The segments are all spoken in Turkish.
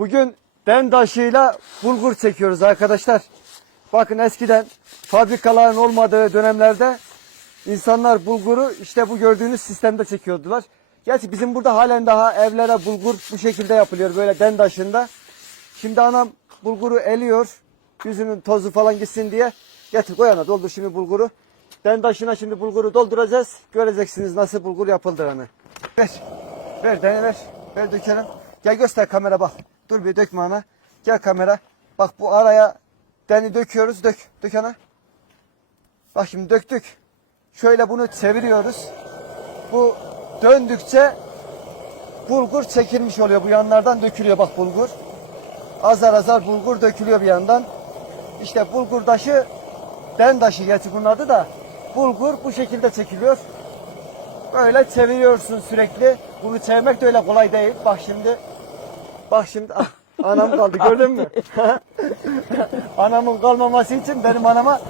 Bugün dendaşıyla bulgur çekiyoruz arkadaşlar. Bakın eskiden fabrikaların olmadığı dönemlerde insanlar bulguru işte bu gördüğünüz sistemde çekiyordular. Gerçi bizim burada halen daha evlere bulgur bu şekilde yapılıyor böyle dendaşında. Şimdi anam bulguru eliyor. Yüzünün tozu falan gitsin diye. Getir koyana doldur şimdi bulguru. Dendaşına şimdi bulguru dolduracağız. Göreceksiniz nasıl bulgur yapıldığını. Ver. Ver dene ver. Ver dökelim. Gel göster kamera bak. Dur bir dökme ana. Gel kamera. Bak bu araya deni döküyoruz. Dök. Dök ana. Bak şimdi döktük. Şöyle bunu çeviriyoruz. Bu döndükçe bulgur çekilmiş oluyor. Bu yanlardan dökülüyor bak bulgur. Azar azar bulgur dökülüyor bir yandan. İşte bulgur taşı den taşı gerçi bunun adı da bulgur bu şekilde çekiliyor. Böyle çeviriyorsun sürekli. Bunu çevirmek de öyle kolay değil. Bak şimdi. Bak şimdi. Ah, anam kaldı gördün mü? Anamın kalmaması için benim anama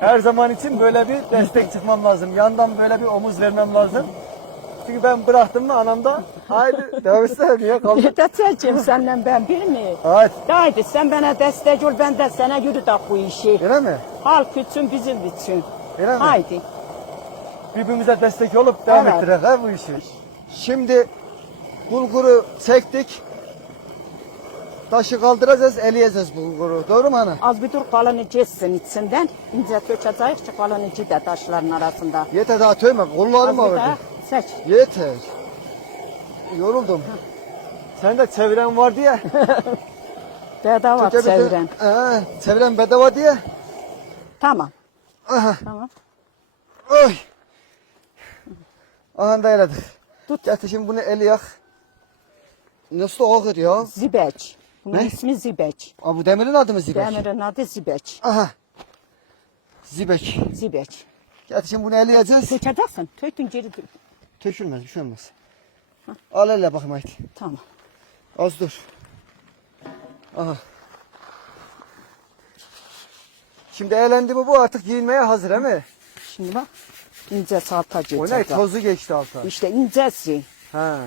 her zaman için böyle bir destek çıkmam lazım. Yandan böyle bir omuz vermem lazım. Çünkü ben bıraktım mı anam da haydi devam etsene niye kaldı? Yeteceğim senden ben bir mi? Haydi. Sen bana destek ol ben de sana yürüdük bu işi. Öyle mi? Halk için bizim için. Öyle mi? Haydi. birbirimize destek olup devam Evet. ettirek ha bu işi. Şimdi bulguru çektik. Taşı kaldıracağız, eleyeceğiz bulguru. Doğru mu ana? Az bir dur kalanı geçsin içinden. İnce tökeceğiz ki kalanı de taşların arasında. Yeter daha tövme, kollarım Az bir ağrıdı. daha seç. Yeter. Yoruldum. Sen de çeviren var diye. Bedava Tüke de- çeviren. Ee, çeviren bedava diye. Tamam. Aha, Tamam. oy. Aha da eledik. Tut. Getir şimdi bunu yak. Nasıl ağır ya? Zibeç. Bunun Ne? ismi zibeç. Aa, bu demirin adı mı zibek? Demirin adı zibeç. Aha. Zibek. Zibeç. Getir şimdi bunu eleyeceğiz. Seçeceksin. Tökün geri dur. Tökülmez, bir şey olmaz. Al elle bakayım haydi. Tamam. Az dur. Aha. Şimdi eğlendi mi bu artık giyinmeye hazır değil mi? Şimdi bak. İnce salta O ne geçecek. tozu geçti alta. İşte incesi. Ha.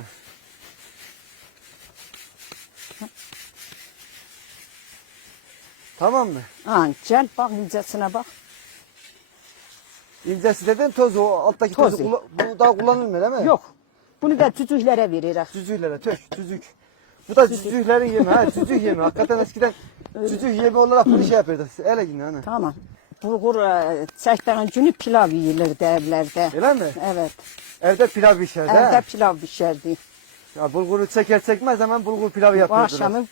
Tamam mı? Gel bak incesine bak. İncesi dedin tozu o alttaki tozu Tozu. bu daha kullanılmıyor değil mi? Yok. Bunu da tütüklere veririz. Cüzüklere tök tüzük. Bu da cüzüklerin yemi ha cüzük yemi. Hakikaten eskiden cüzük yemi olarak bunu şey yapıyorduk. Öyle yine hani. Tamam. Bulgur e, çektiğin günü pilav yiyilirdi evlerde. Öyle mi? Evet. Evde pilav pişerdi Evde ha. pilav pişerdi. Ya bulguru çeker çekmez hemen bulgur pilavı Bu yapıyordular. akşamı